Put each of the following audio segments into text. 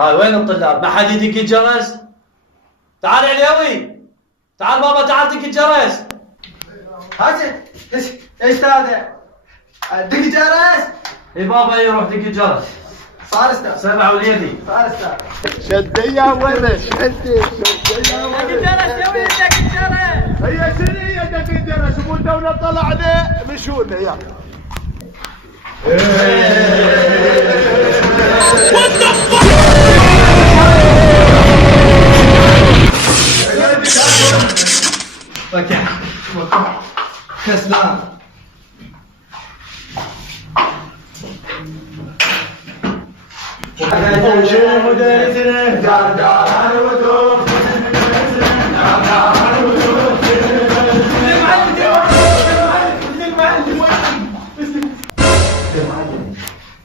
هاي وين الطلاب؟ ما حد يدق الجرس؟ تعال عليوي، تعال بابا، تعال دق الجرس. هاتي ايش هذا؟ دق جرس. اي بابا يروح دق الجرس. صار استاذ. سمع وليدي. صار استاذ. شدي يا ولد شدي يا دق الجرس يا ولد، دق الجرس. هي سنية دق الجرس ودونا طلعنا مشونا يا كسلان.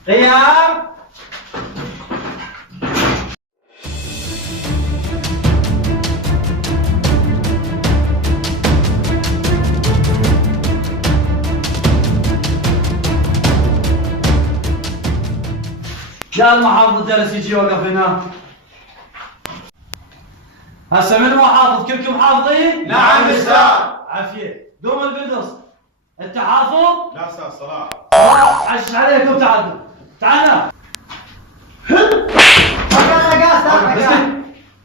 قيام. يا المحافظ جالس يجي يوقف هنا. هسه من هو حافظ؟ كلكم حافظين؟ نعم أستاذ. عافية. دوم البندص. أنت حافظ؟ لا أستاذ صلاح. عش عليكم، تعالوا. تعالوا.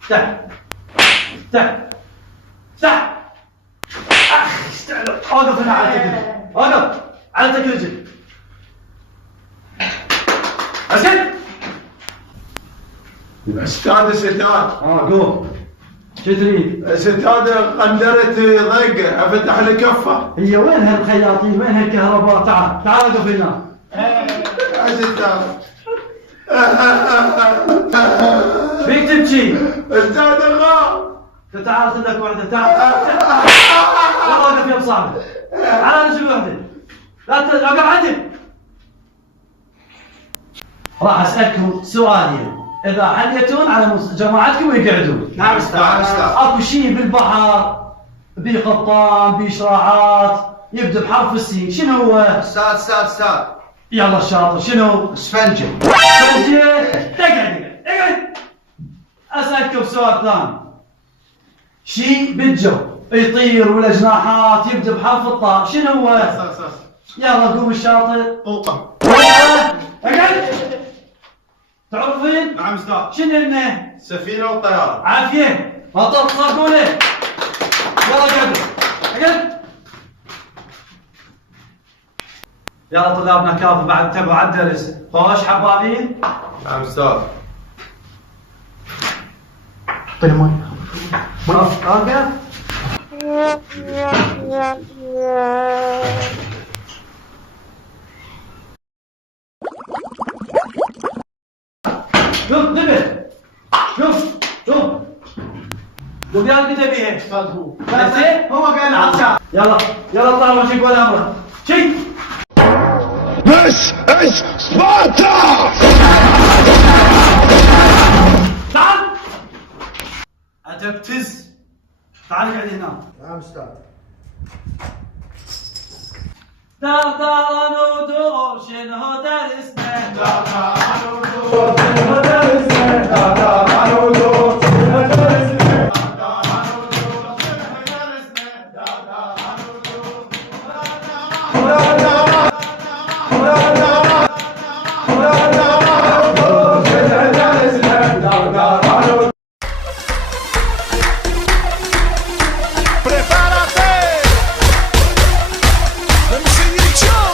افتح. افتح. افتح. أخ استعلوا. أوقف هنا على تكرجل. أوقف. على تكرجل. اسكت. استاذ ستاد قوم. شو تريد؟ ستاد قندرتي ضيقه افتح لي كفه هي وين هالخياطين؟ وين هالكهرباء؟ تعال تعال وقف هنا. يا ستاد فيك تبكي؟ استاذ غاب تعال خذ لك وحده. تعال. يلا وقف يا ابو صاحبي. تعال نشوف وحده. لا وقف عندي. راح اسالكم سؤالين، اذا حليتون على جماعتكم ويقعدون. نعم استاذ. اكو شيء بالبحر بيه قطان بيه شراعات يبدا بحرف السين، شنو هو؟ استاذ. يلا الشاطر، شنو؟ اسفنجة. اقعد. اسالكم سؤال ثاني، شيء بالجو يطير ولا جناحات يبدا بحرف الطاء، شنو هو؟ يلا قوم الشاطر. طوطة. اقعد. تعرفين؟ نعم أستاذ. شنو انه؟ سفينة وطيارة. عافية. بطل صرفوني. يلا قعدوا. اقعد. يلا طلابنا كافي بعد تبعوا على الدرس. خوش حبابين. نعم أستاذ. اوقف. شوف نبه. شوف. قول يا اللي تبيه. استاذ هو قال عطشان. يلا طلعوا وجهك ولا امرك. شي. This is Sparta! تعال. انت بتز. تعال قاعد هنا. نعم استاذ. تعال ندور شنو درسنا. Prepárate! Let me see you jump!